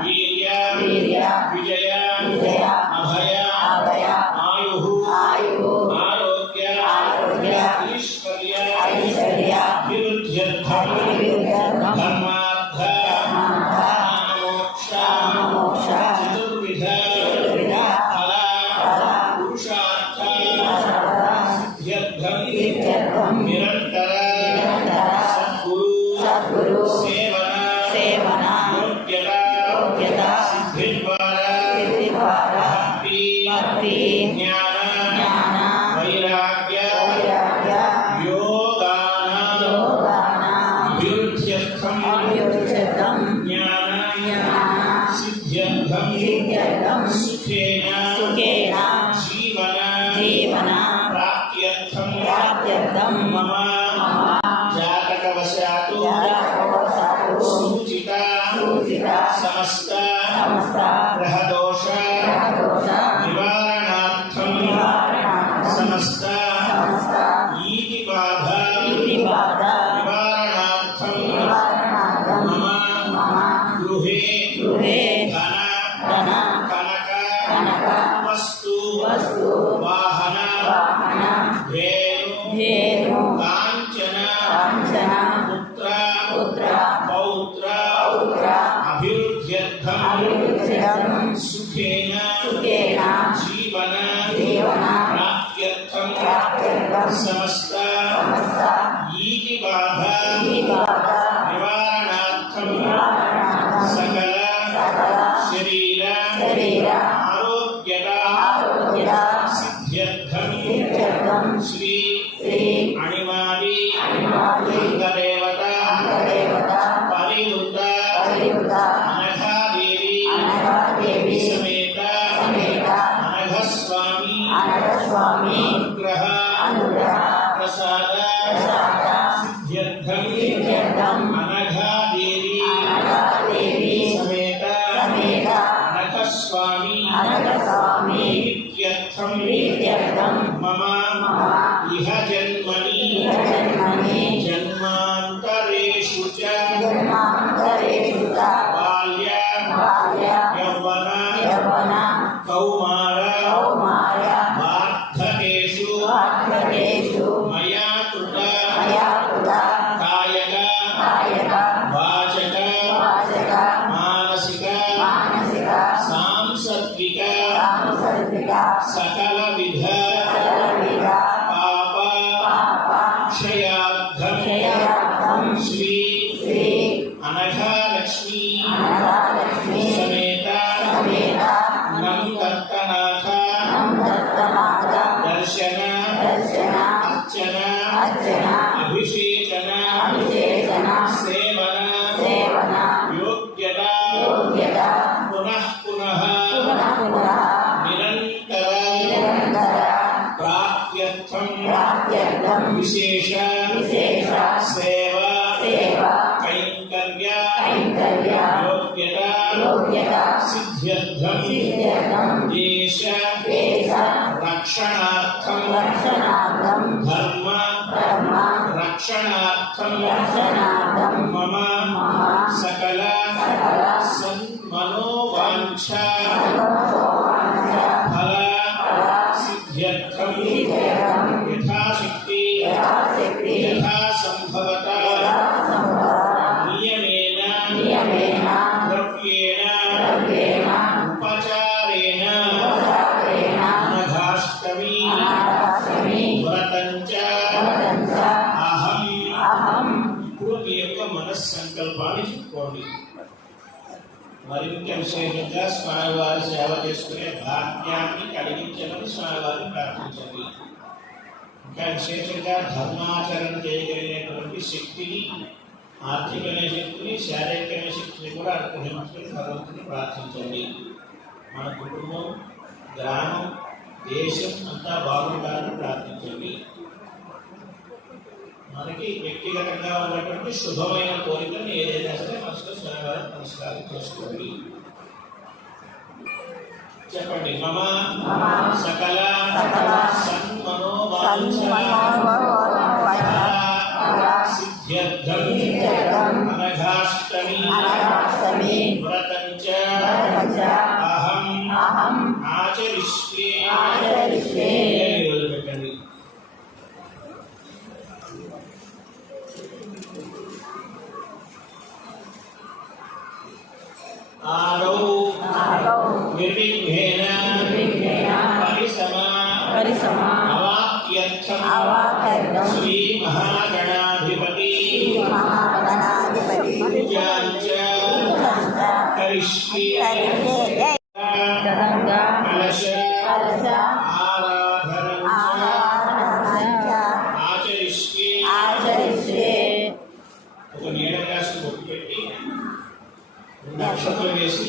वीर्य विजय अभय आयुः आरोग्य ऐश्वर्य अभिवृद्ध्यर्थं धर्मार्थ मोक्ष चतुर्विध फल पुरुषार्थ सिद्ध्यर्थं निरंतर सद्गुरु सेवना योग्यता सिद्धिद्वारा भक्ति ज्ञान वैराग्य योगान अभिवृद्ध्यर्थं ज्ञान सिद्ध्यर्थं सुखेन जीवन प्राप्त्यर्थं मम जातकवशात् सूचिता समस्त ग्रहदोष निवारणार्थं समस्त ईतिबाधा निवारणार्थं मम गृहे धन कनक वस्तु वाहन धेनु कांचन पुत्र पौत्र अभिवृद्ध्यर्थं सुखेन जीवन प्राप्त्यर्थं समस्त ईतिबाधा निवारणार्थं सकल शरीर आरोग्यता सिद्ध्यर्थं श्री अणिमादि देवता परिवृता अनघादेवी समेत अनघस्वामी अनुग्रह प्रसाद सिद्ध्यर्थं अनघादेवी समेत अनघस्वामी प्रीत्यर्थं मम इह जन्मनि जन्मान्तरेषु च बाल्य यौवन कौमार वार्धकेषु मया कृत कायक वाचक मानसिक सांसर्गिक सकल विध पाप क्षयार्थं श्री अनघलक्ष्मी समेत नम दत्तनाथ दर्शन अर्चन अभिषेचन सेवन योग्यता पुनः निरंतर प्राप्त्यर्थं विशेष सेवा कैंकर्य योग्यता सिद्ध्यर्थं देश रक्षणार्थं धर्म रक्षणार्थं मम सकल सन्मनोवांछा फल सिद्ध्यर्थं यथाशक्ति यथा संभवता नियमेन द्रव्येण उपचारेण अनघाष्टमी व्रतञ्च अहं ఇప్పుడు మీ యొక్క మనస్సంకల్పాన్ని చెప్పుకోండి. మరి ముఖ్య విశేషంగా స్వామివారి సేవ చేసుకునే భాగ్యాన్ని కలిగించమని స్వామివారిని ప్రార్థించండి. ఇంకా విశేషంగా ధర్మాచరణ చేయగలిగినటువంటి శక్తిని, ఆర్థికమైన శక్తిని, శారీరకమైన శక్తిని కూడా అనుగ్రహించుకుని భగవంతుని ప్రార్థించండి. మన కుటుంబం, గ్రామం, దేశం అంతా బాగుండాలని ప్రార్థించండి. మనకి వ్యక్తిగతంగా ఉన్నటువంటి శుభమైన కోరికలను ఏదైనా సరే మనసులో స్వామివారిని నమస్కారం చేసుకోండి. చెప్పండి. మమ సకల సిద్ధ్యర్థం అనఘాష్టమి వ్రతంచ అహం ఆచరిష్యే పెట్టండి. ఆదౌ నిర్విఘ్నేన పరిసమా అవాప్త్యర్థం శ్రీ మహాగణాధిపతి పూజాంచ కరిష్యే కలశ ఆరాధనంచ ఆచరిష్యే. ఒక నీడ రాసి బొట్టు పెట్టి నక్షత్రం వేసి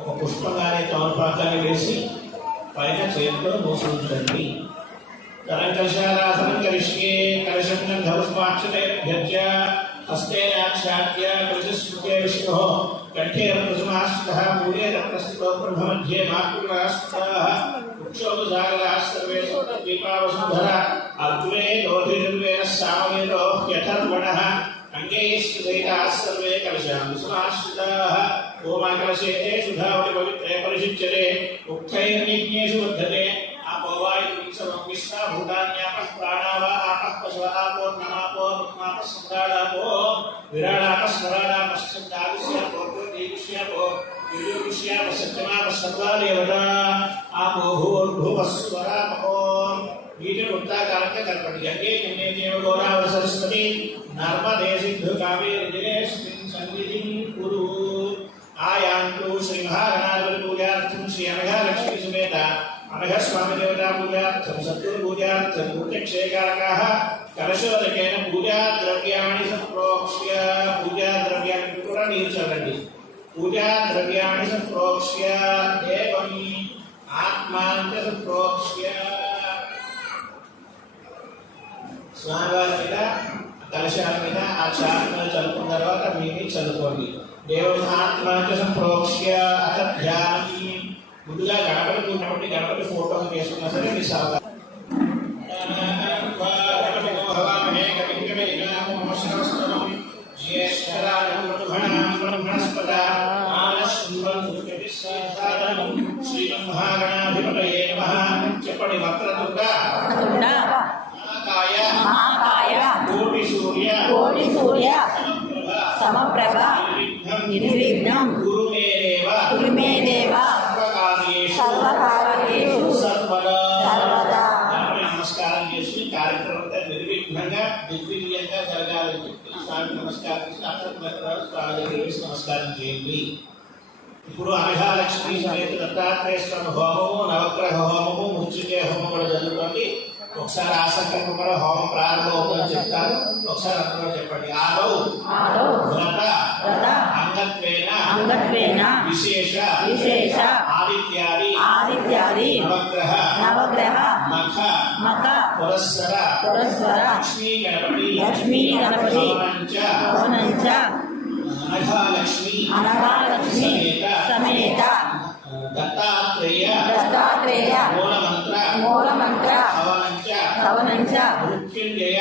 ఒక పుష్పంగానే తమలపాకాన్ని వేసి పైన చేతిలో మోసుంచండి. కలశారాధనం కరిష్యే కలశం గంధపుష్పాక్షతైర్భ్యర్చ్య హస్తేనాక్షాద్య కలశస్మృతే విష్ణుః కంఠే కుసుమాశ్రితః మూలే రత్నస్థితో బ్రహ్మमध्ये మాతృరాశ్రితాః వృక్షోపసాగరాः సర్వే దీపావసుంధరా అగ్రే దోధిర్వేణ సామవేదో యథర్వణః అంగైః సర్వే కలశాం కుసుమాశ్రితాః ఓమాకలశే సుధావతి పవిత్రే పరిశుచ్యతే ఉక్తైర్యజ్ఞేషు వర్ధతే ఆపోవాయు సర్వం విశ్వా భూతాన్యాపః ప్రాణావా ఆపః పశవ ఆపో నమాపో ముక్మాపః సంగాళాపో విరాళాపః స్వరాళాపః సంగాళిష్యాపో దీవిష్యాపో యుయుష్యాపః సత్యమాపః సర్వాదేవతా ఆపో భూర్భువః స్వరాపో వీటిని వృత్తాకారంగా కలపండి. గంగే యమునే గోదావరి సరస్వతి నర్మదే సింధు కావేరి జలేస్మిన్ సన్నిధిం కురు. ఆయాంతు శ్రీ మహాగణాధిపతి పూజార్థం శ్రీ అనఘాలక్ష్మీ సమేత అనఘస్వామి దేవతా పూజార్థం సద్గురు పూజార్థం పూజక్షేకారకాః కలశోదకేన పూజా ద్రవ్యాణి సంప్రోక్ష్య పూజా ద్రవ్యాన్ని కూడా నీరు చల్లండి. పూజా ద్రవ్యాణి సంప్రోక్ష్య ఏవం ఆత్మాంత సంప్రోక్ష్య స్వామివారి మీద కలశాల మీద ఆ చార్మలు చల్లుకున్న తర్వాత మీని చల్లుకోండి. దేవం ఆత్మాంత సంప్రోక్ష్య అత ధ్యానం. ముందుగా గణపతి ఉన్నప్పుడు గణపతి ఫోటో వేసుకున్నా సరే మీ సాగా శ్రీ మహాగణాధిపతయే నమః. చెప్పండి. వక్రతుండ కోటి సూర్య సమప్రభ నిర్విఘ్నం కురు మే దేవ సర్వకార్యేషు సర్వదా. నమస్కారం చేసి కార్యక్రమం నిర్విఘ్నంగా దిగ్విజయంగా జరగాలని చెప్పి స్వామి నమస్కారం చేసి నమస్కారం చేయండి. ఇప్పుడు అనఘాలక్ష్మి సమేత దత్తాత్రేయ స్వామి హోమము నవగ్రహ హోమము మృత్యుంజయ హోమం కూడా జరుగుతుంది. ఒకసారి ఆ సంకల్పంలో హోమం ప్రారంభమవుతుందని చెప్తారు. ఒకసారి అందరూ చెప్పండి. ఆదౌ వ్రత అంగత్వేన విశేష ఆదిత్యాది నవగ్రహ మఖ పురస్సర లక్ష్మీ గణపతి భవనంచ అనఘాలక్ష్మి సమేత దత్తాత్రేయ మూలమంత్ర హవనంచ మృత్యుంజయ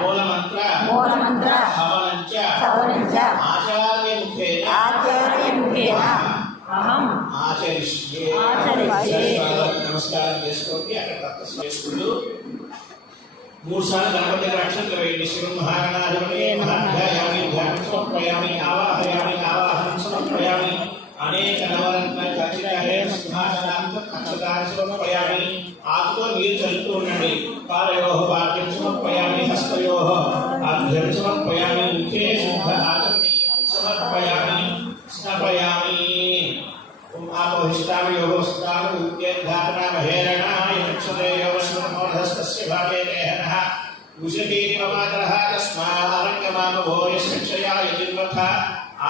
మూలమంత్ర హవనంచ ఆచార్యముఖేన అహం ఆచరిష్యే. నమస్కారం చేసుకోండి. అక్కడ తపస్సు చేసుకుంటూ 3 సార్లు గణపతి అక్షంతలు వేయండి. శ్రీ మహాగణాధిపతయే నమః. ధ్యాయామి ధ్యానం సమర్పయామి ఆవాహయామి ఆవాహనం సమర్పయామి అనేక నవరత్న ఖచ్చిత సింహాసనాంత అక్షతాన్ని సమర్పయామి. ఆకుతో నీరు చల్లుతూ ఉండండి. పాదయోః పాద్యం సమర్పయామి హస్తయోః అర్ఘ్యం సమర్పయామి ముఖే శుద్ధ ఆచమనీయం సమర్పయామి స్నాపయామి. ఆపోహిష్టామయోః స్థాన ఉద్యేద్ధాతనా మహేరణాయ చక్షురేయోః శ్రమోధస్తస్య భాగే దేహనః ఉషతీర్మమాతరః తస్మారంగమామభో యస్క్షయాయ జిన్వథ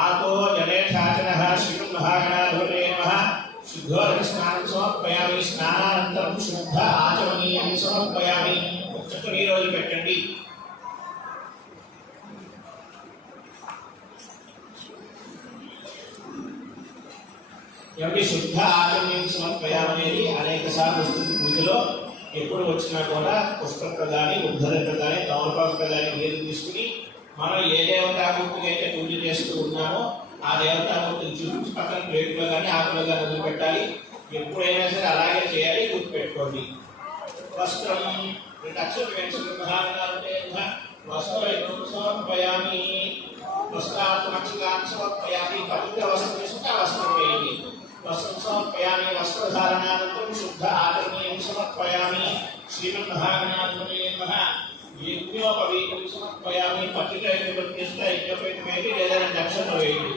ఆతో జనేఠాచనః. శ్రీ మహాగణాధిపతయే నమః. శుద్ధోదక స్నానం సమర్పయామి. స్నానానంతరం శుద్ధ ఆచమనీయం సమర్పయామి. చుట్టూ నీరు వదిలిపెట్టండి. శుద్ధ ఆచమనీయం సమర్పయామనేది అనేక సార్లు వస్తుంది పూజలో. ఎప్పుడు వచ్చినా కూడా పుష్పంతో కానీ ఉద్ధరణతో కానీ తమలపాకుతో కానీ నీరు తీసుకుని మనం ఏ దేవతామూర్తికి అయితే పూజ చేస్తూ ఉన్నామో ఆ దేవతామూర్తికి పక్కన ప్లేట్లో కానీ ఆకులో కానీ వదిలిపెట్టాలి. ఎప్పుడైనా సరే అలాగే చేయాలి, గుర్తుపెట్టుకోండి. వస్త్రం రెండు అక్షరం వస్త్రం సమర్పయామి. వస్త్రాత్మక్షికాన్ని సమర్పయామి. పవిత్ర వస్త్రం వస్త్రం వేయండి. వస్త్రం సమర్పయామి. వస్త్రధారణానంతరం శుద్ధ ఆచరణీయం సమర్పయామి. శ్రీమన్మహాగణాధిపతయే నమః. యజ్ఞోపవీతం సమర్పయామి. పత్రిక యజ్ఞోపవీతమేది లేదా దక్షిణ వేయండి.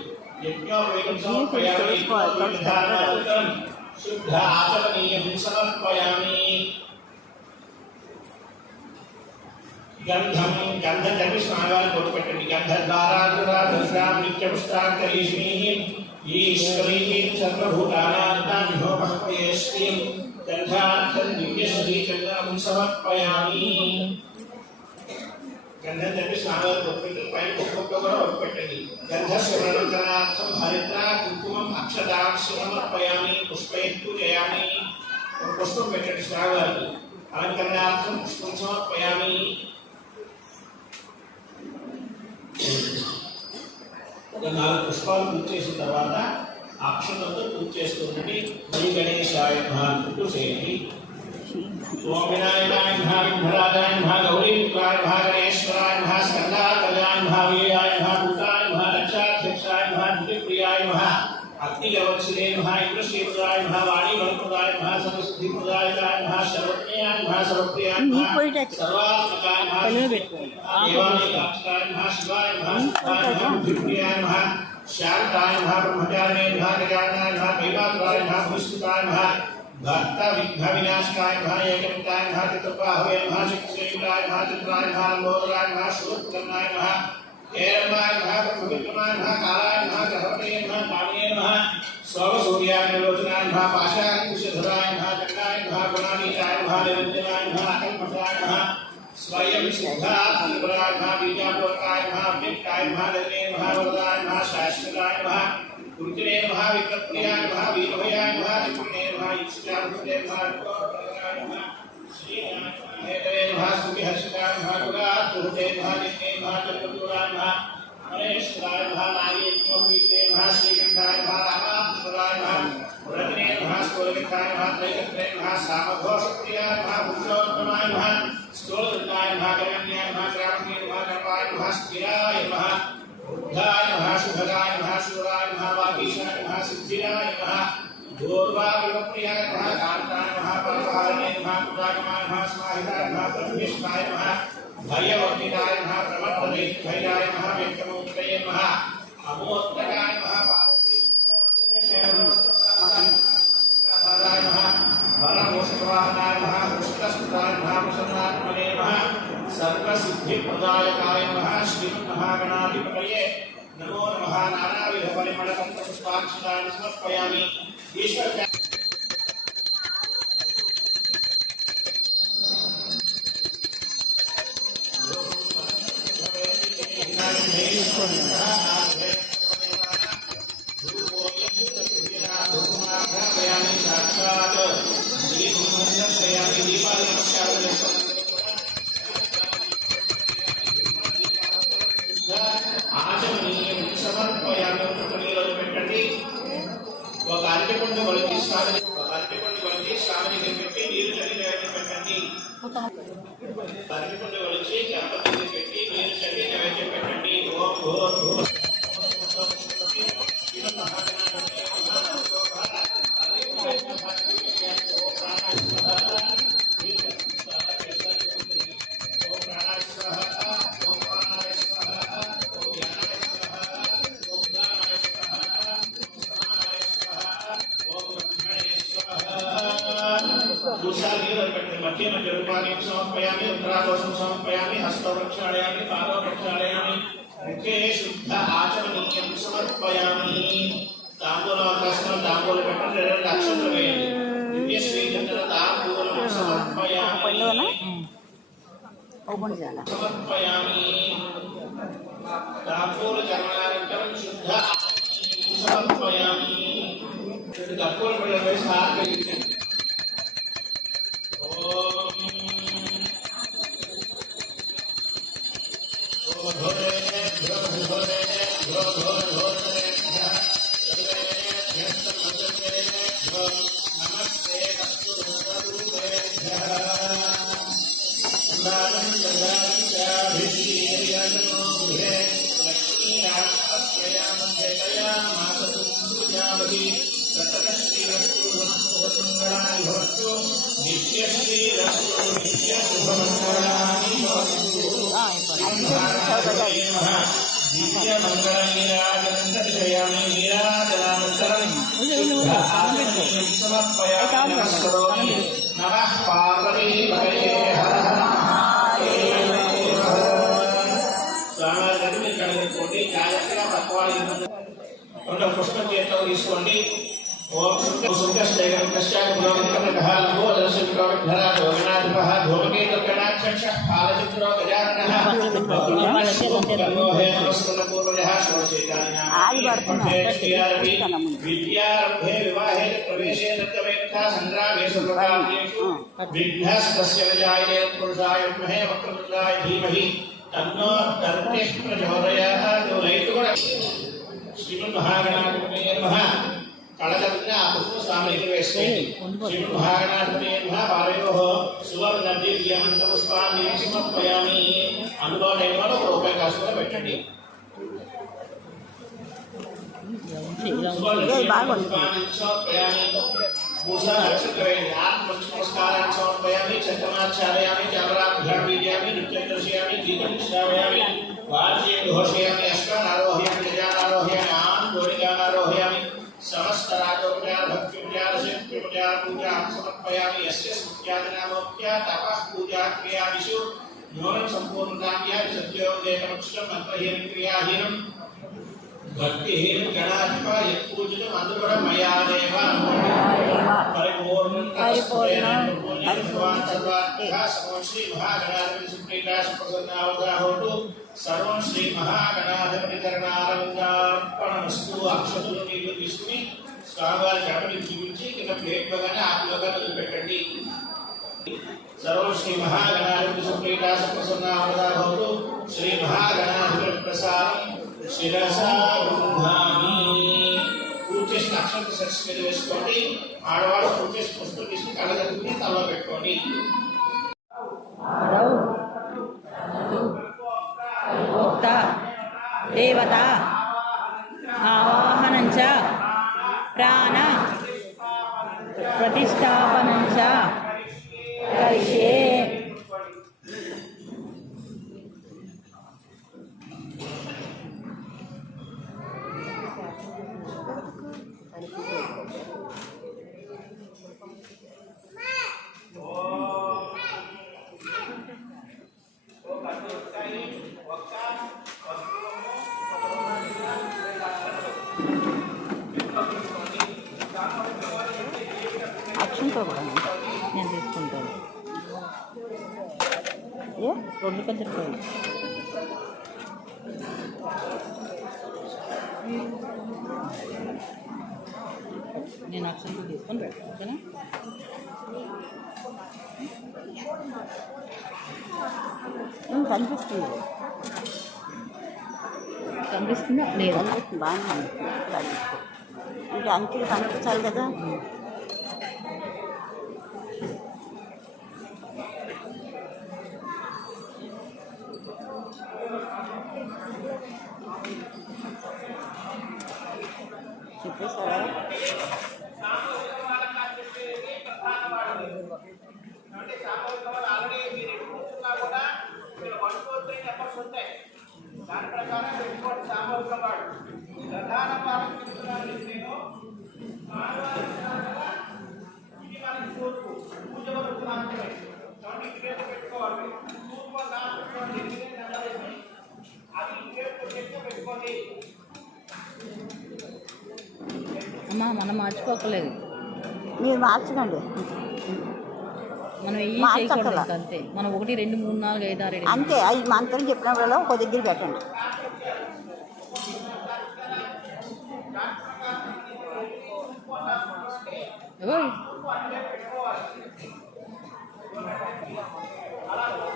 యజ్ఞోపవీతం సమర్పయామి. ధారణానంతరం శుద్ధ ఆచరణీయం సమర్పయామి. గంధం గంధం కలిపి స్నానాలు కొట్టుపెట్టండి. గంధద్వారాధురాధురాం నిత్యపుష్టాంతరీష్మీ ఈశ్వరీ సర్వభూతానాంతాన్యోపహ్వయేష్మీ గంధార్థం దివ్యశ్రీ చంద్రం సమర్పయామి. గంధం కలిపి స్నానాలు కొట్టుపెట్టి పైన కుంకుమతో కూడా కొట్టుపెట్టండి. గంధస్వరణార్థం హరిద్ర కుంకుమం అక్షతాం సమర్పయామి. పుష్పై పూజయామి. పుష్పం పెట్టండి స్నానాలు. అలంకరణార్థం పుష్పం సమర్పయామి. ఒక 4 పుష్పాలు పూజ చేసిన తర్వాత అక్షతంతో పూజ చేస్తుందండి. శ్రీ గణేశాయ నమః అంటూ చేయండి. ఓం వినాయకాయ నమః, విఘ్నరాజాయ నమః, గౌరీపుత్రాయ నమః, గణేశ్వరాయ నమః, స్కందాకర్యాయ నమః, వీరాయ నమః, భూతాయ నమః, రక్షాధ్యక్షాయ నమః, దివ్యప్రియాయ నమః, అగ్నిగవత్సలే నమః, ఇంద్రశ్రీపురాయ నమః, వాణీవరప్రదాయ నమః, సరస్వతీప్రదాయ నమః, సర్వజ్ఞాయ నమః, సర్వప్రియాయ నమః, సర్వాత్మకాయ నమః, దేవాలయాక్షరాయ నమః, శివాయ నమః, శుద్ధాయ నమః, దివ్యప్రియాయ నమః, శాంతాయ నమః, బ్రహ్మచారిణే నమః, గజాననాయ నమః, కైలాసరాయ నమః, భూషితాయ నమః, భక్త విఘ్న వినాశకాయ నమః, ఏకమితాయ నమః, చతుర్బాహవే నమః, శక్తిశైలాయ నమః, చతురాయ నమః, లంబోదరాయ నమః, శూర్పకర్ణాయ నమః, ఏరమాయ నమః, బ్రహ్మవిక్రమాయ నమః, కాలాయ నమః, గ్రహపతయే నమః, కామినే నమః, సోమసూర్యాయ నిరోచనాయ నమః, పాశాకుశధరాయ నమః, చండాయ నమః, గుణానీతాయ నమః, నిరంజనాయ నమః, అకల్మషాయ నమః, స్వయం సిద్ధాత్మరాయ నమః, బీజాపూర్వకాయ నమః, అవ్యక్తాయ నమః, గజనే నమః, వరదాయ నమః, శాశ్వతాయ నమః, గురుజనే నమః, విక్రప్రియాయ నమః, వీరభయాయ నమః, చక్రనే నమః, ఈశ్వరాయ నమః, వికోపరాయ నమః, శ్రీనాథాయ నమః, సువిహర్షితాయ నమః, గురాతుతే నమః, నిత్యే నమః, చక్రదూరాయ నమః, హరేశ్వరాయ నమః, నాగేశ్వరీతే నమః, శ్రీకంఠాయ నమః, రామాత్మరాయ నమః, రత్నే నమః, స్థూలకంఠాయ నమః, త్రైకత్రే నమః, సామఘోషప్రియాయ నమః, పురుషోత్తమాయ నమః, స్థూలకంఠాయ నమః, గణన్యాయ నమః, గ్రామణ్యే నమః, గణపాయ నమః, స్థిరాయ నమః, బుద్ధాయ నమః, శుభగాయ నమః, శూరాయ నమః, వాగీశాయ నమః, సిద్ధిరాయ నమః, పూర్వావిభక్త్యాయ నమః, కాంతాయ నమః, పరమహారిణే నమః, పురాగమాయ నమః, స్వాహితాయ నమః, బ్రహ్మేష్ఠాయ నమః, భయవర్తితాయ నమః, ప్రమత్తదైత్యభైరాయ నమః, వ్యక్తమూర్తయే నమః, అమోత్తకాయ నమః, పార్వతీయ నమః, వరమోషవాహనాయ నమః, పుష్పస్తుతాయ నమః, ప్రసన్నాత్మనే నమః, సర్వసిద్ధిప్రదాయకాయ నమః, శ్రీమన్మహాగణాధిపతయే నమో నమః. నానావిధ పరిమళకంఠ పుష్పాక్షరాన్ని సమర్పయామి. ఈశ్వర ఆచమనీయం సమర్పయామి. పెట్టండి. ఒక అరటిపండు కొలిచి స్వామిని పెట్టి నీరు చల్లి నైవేద్యం పెట్టండి. అరటిపండు కొలిచి గణపతిని పెట్టి నీరు చల్లి నైవేద్యం పెట్టండి. ఓం భూర్ భువః मध्य मध्य रूपाणि समर्पयामि, रुद्राघोषं समर्पयामि, हस्तौ प्रक्षालयामि, पादौ प्रक्षालयामि, मुखे शुद्ध आचमनीयं समर्पयामि. ताम्बूलवस्त्रं ताम्बूलपट्टं लक्षणं वेयंడి. दिव्य श्रीचंद्र ताम्बूलं समर्पयामि. समर्पयामि. ताम्बूलचर्मणानन्तरं शुद्ध आचमनीयं समर्पयामि. ताम्बूलपट्टं वेసి హారతి పుష్పం చేతిలో తీసుకోండి. ఓం విద్యారంభే వివాహే ప్రవేశే నృత్యవేత్తా సంగ్రామేషు ప్రకారేషు విఘ్నస్తస్య విజాయతే పురుషాయ విద్మహే వక్రతుండాయ ధీమహి తన్నో దర్పేష్ ప్రచోదయాత్. రైతు కూడా శ్రీమన్మహాగణాధిపతయే నమః. కళగలిగిన ఆ పుష్ప స్వామికి వేసేయండి. శ్రీమన్మహాగణాధిపతయే నమః. పాలయోః సువర్ణ దివ్యమంత పుష్పాన్ని సమర్పయామి. అందులో నేను రూపాయి కాసు కూడా పెట్టండి. నమస్కారాన్ని సమర్పయామి. చక్రమాచారయామి. చామరాభ్యాం వీర్యామి. నృత్యం దర్శయామి. గీతం శ్రావయామి. వాద్యం ఘోషయామి. అశ్వానారోహయామి. గజానారోహయామి. ఆనందోడిగానారోహయామి. సమస్త రాజోపచార భక్త్యోపచార శక్త్యోపచార పూజా సమర్పయామి. యస్య స్మృత్యాదినామోక్త్యా తపః పూజా క్రియాదిషు న్యూనం సంపూర్ణతామ్యా సత్యోదేకమక్షరం మంత్రహీనం క్రియాహీనం భక్తిహీనం గణాధిప యత్పూజితం అందుకూడ మయాదేవ పరిపూర్ణం భగవాన్ సర్వాత్మః సర్వం శ్రీ మహాగణాధిపతి సుప్రీకాశ ప్రసన్నావగాహోతు. సర్వం శ్రీ మహాగణాధిపతి చరణారంగార్పణమస్తు. అక్షతులు నీళ్లు తీసుకుని స్వామివారి గడపని చూపించి కింద ప్లేట్ లోగానే ఆకులోగా పెట్టండి. సర్వం శ్రీ మహాగణాధిపతి సుప్రీకాశ ప్రసన్నావగాహోతు. శ్రీ మహాగణాధిపతి ప్రసాదం శిరసా బృందామి. పూజ చేసిన అక్షత సెట్స్ మీద వేసుకోండి. ఆడవాళ్ళు పూజ చేసి పుష్పం తీసుకుని కళ్ళగట్టుకుని తలలో పెట్టుకోండి. దేవత ఆవాహనంచ ప్రాణ ప్రతిష్టాపనంచ కరిష్యే. అక్షంతో కూడా నేను తీసుకుంటాను. ఏ రెండు పెద్దలు నేను అక్షంతో తీసుకొని పెడతాను. ఓకేనా? కనిపిస్తుంది కనిపిస్తుందా లేదా? బాగానే కనిపిస్తుంది. ఇంకా అంకెలు కనిపించాలి కదా. చెప్పేసారా? దాని ప్రకారం పెట్టుకోండి. సామూహిక వాడు ప్రధాన పాఠం చెప్తున్నాను నేను. ఇది మనకి తూర్పు పూజ వరకు మాత్రమే. కాబట్టి ఇటువైపు పెట్టుకోవాలి. తూర్పు దాచుకోండి. అది ఇటువైపు పెట్టుకోండి. అమ్మా మనం మార్చుకోకలేదు. మీరు మార్చకండి. మనం వెయ్యి చేయకూడదు అంతే. మనం 1 2 3 4 5 6 7 అంతే. అవి మంత్రం చెప్పినప్పుడల్లా ఒక దగ్గర పెట్టండి.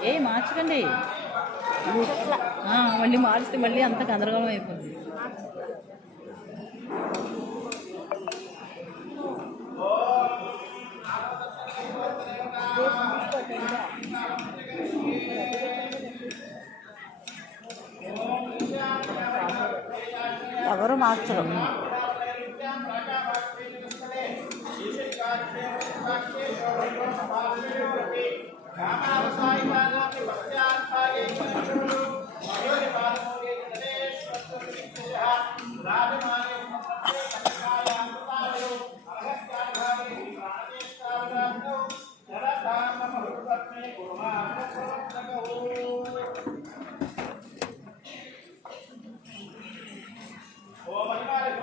ఏ మార్చకండి. మళ్ళీ మార్చితే మళ్ళీ అంత గందరగోళం అయిపోతుంది. ఎవరు మార్చరు.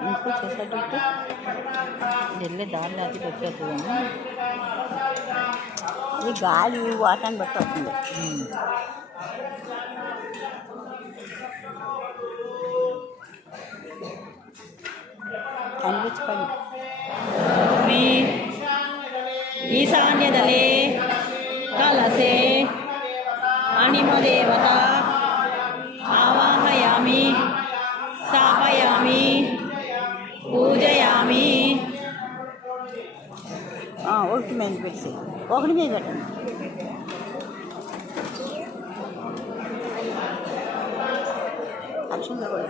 ఇంటికి వచ్చేసరికి వెళ్ళే దారిలో అది వచ్చేస్తుంది. ఇది గాలి వాటాన్ని బట్టి వస్తుంది. కనిపించండి. ఈశాన్యదలే కలసే అణిమదేవత ఆవాహయామి స్థాపయామి పూజయామి. ఒకటి మీద పెట్టి ఒకటి మీద పెట్టండి. అక్షంగా కూడా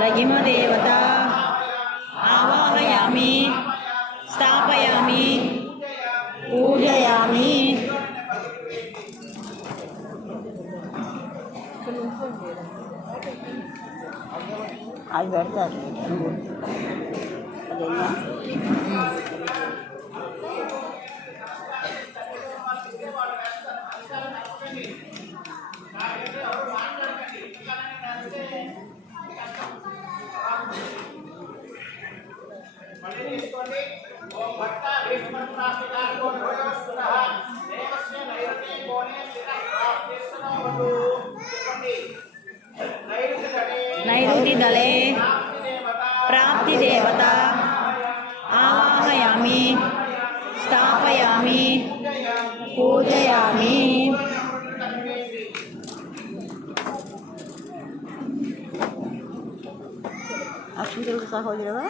లగిమదేవత ఆవాహయామి స్థాపయామి పూజయామి. అది పెడతారు. అదేనా నైరుతి దళే ప్రాప్తి దేవత ఆవాహయామి స్థాపయామి పూజయామి. అక్షంతలకు సహోదరుడు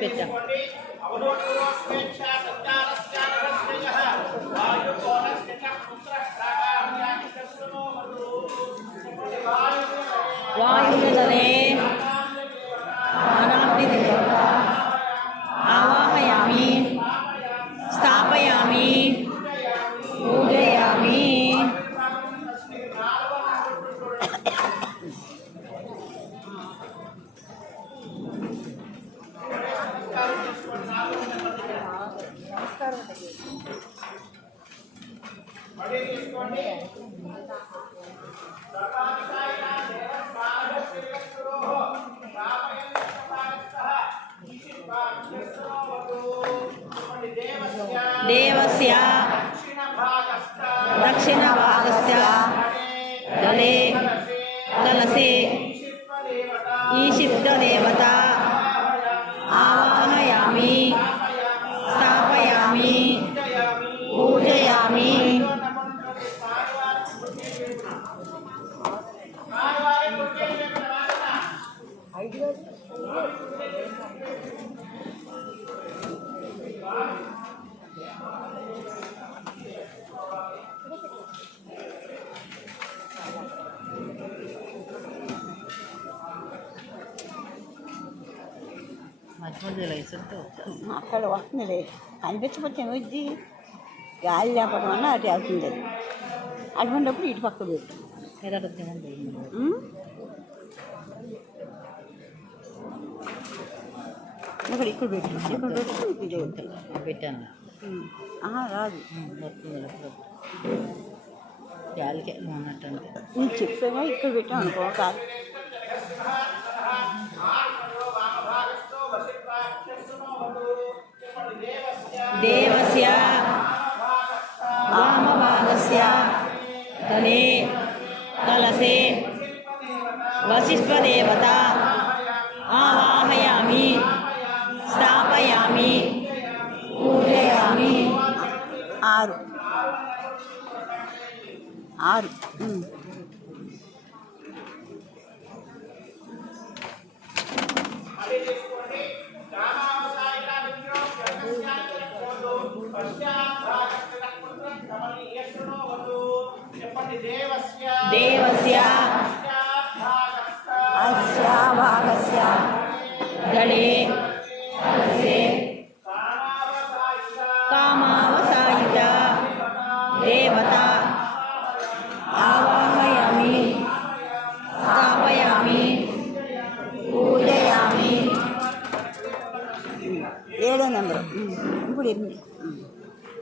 పెట్టా వాయుదలే అనాప్తి దేవత ఆవాహయామి స్థాపయామి పూజయామి. దేవస్య దక్షిణ భాగస్య దళే కలసే ఈశిప్త దేవత ఆవాహయామి స్థాపయామి పూజయామి. అక్కడ వస్తుంది. కనిపించకపోతే ఏమవుద్ది? గాలి లేపడం వల్ల అటు వెళ్తుంది. అటువంటిప్పుడు ఇటు పక్క పెట్టు. ఇక్కడ పెట్టు. ఇక్కడ పెట్టి ఇది అవుతాయి. పెట్టాను రాదు. గాలికే ఉన్నట్టంటే నీకు చెప్పాగా ఇక్కడ పెట్టాం అనుకో కాదు. దేవస్య వామభాగస్య कलशे वसिष्ठदेवता आवाहयामि स्थापयामि पूजयामि 6 देवस्य अस्याभागस्य गले कामावसायित देवता आवाहयामि स्थापयामि పూజయామి 7వ నెంబర్ ఇప్పుడు 8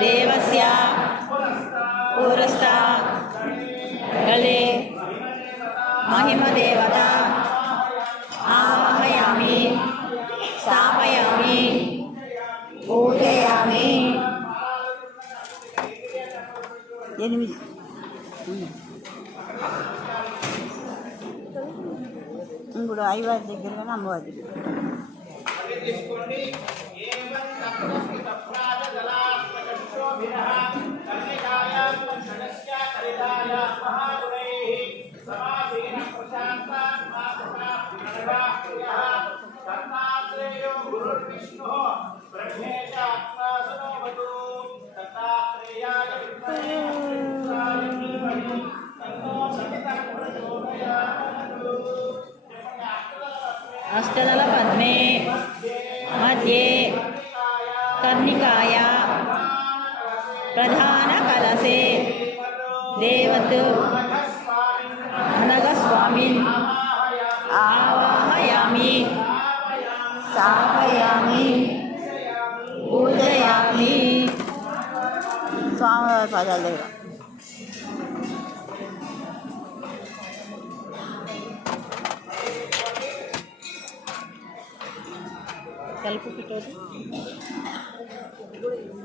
देवस्य पुरस्ता गले महिमदेवता आवाहयामि स्थापयामि పూజయామి 8 ఇప్పుడు అయ్యవారి దగ్గర కానీ అమ్మవారి దగ్గర अष्टदल पद्मे मध्ये कर्णिकाय प्रधान कलशे देवत नगस्वामिन् आवाहयामि स्थापయామి पूजयामि స్వామివారి పాదాల దగ్గర కలుపు పెట్టదు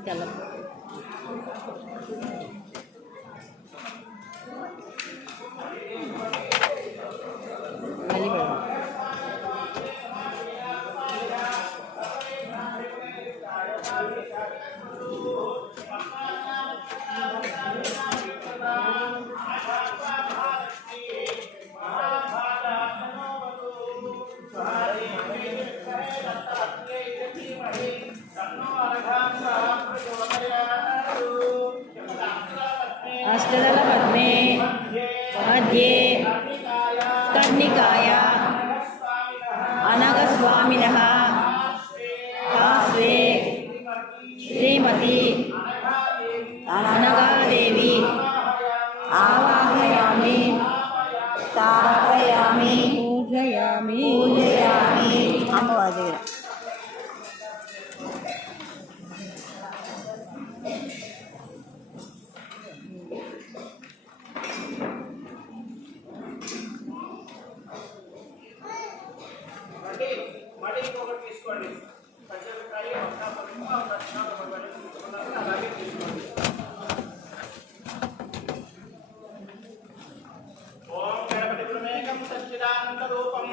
కలుపు మళ్ళీ పెడదాం अष्टदल पद्मे मध्ये कर्णिकाय अनगस्वामिनः पार्श्वे श्रीमती अनगादेवी आवाहयामि స్థాపయామి पूजयामि పూజయామి అమ్మవారి దగ్గర మళ్ళీ ఇంకొకటి తీసుకోండి పంచమికాయ అలాగే తీసుకోండి ఓం గణపతి ప్రమేకం సచ్చిదానంద రూపం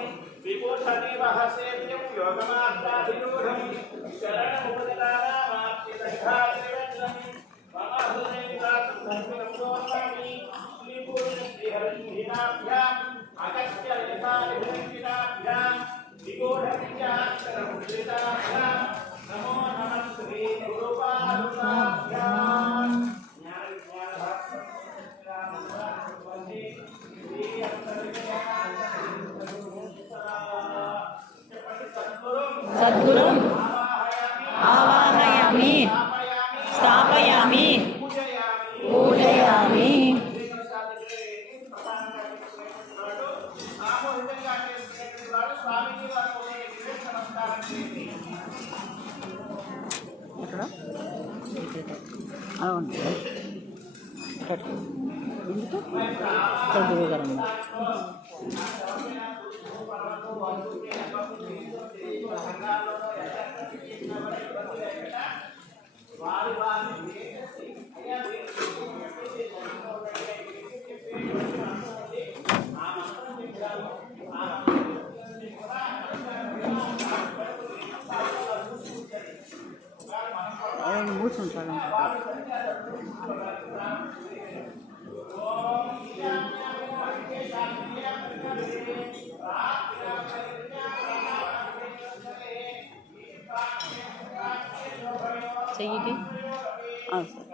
విభూషణి వహసేవ్యం యోగమాత్రాధిరూఢం శరణముపదిదానామాప్తి సంఘాతివేంద్రం మమ హృదయదాతం సర్వం గోస్వామి శ్రీపూర్ణ శ్రీహరిహీనాభ్యాం అగస్త్య రేఖాభిరంజితాభ్యాం విగూఢవిద్యాక్షరముద్రితాభ్యాం నమో నమః శ్రీ గురుపాదుకాభ్యాం सद्गुरुं आवाहयामि स्थापयामि पूजयामि ఎక్కడ అవును ఎందుకు చదువు గారు ఎవరైనా కూర్చుంటాడు చెయ్యికి అవసరం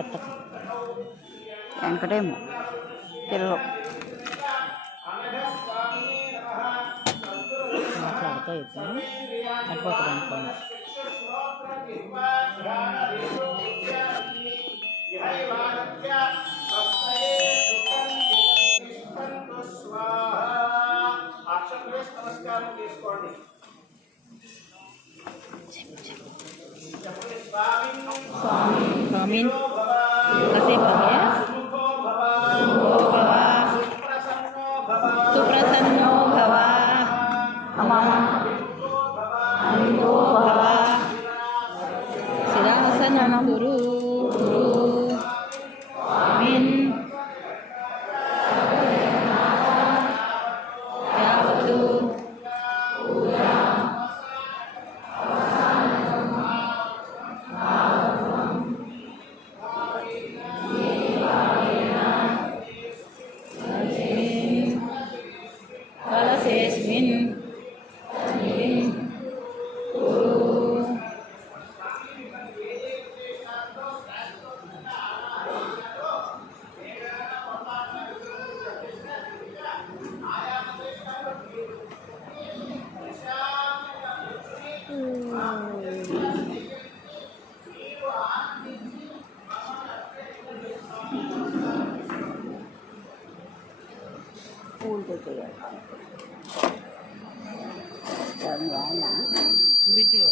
ఎత్తకు వెంకటేమో పిల్లలు మాట్లాడుతూ ఇప్పుడు అటుపక్కన అనుకోండి నమస్కారం చేసుకోండి. स्वामी कासेप है सुप्रसन्नो भव अमो भव शिरासनं गुरु आमीन यावतु कलशेऽस्मिन् పూలతో చేయాలి ఆయన बिटियो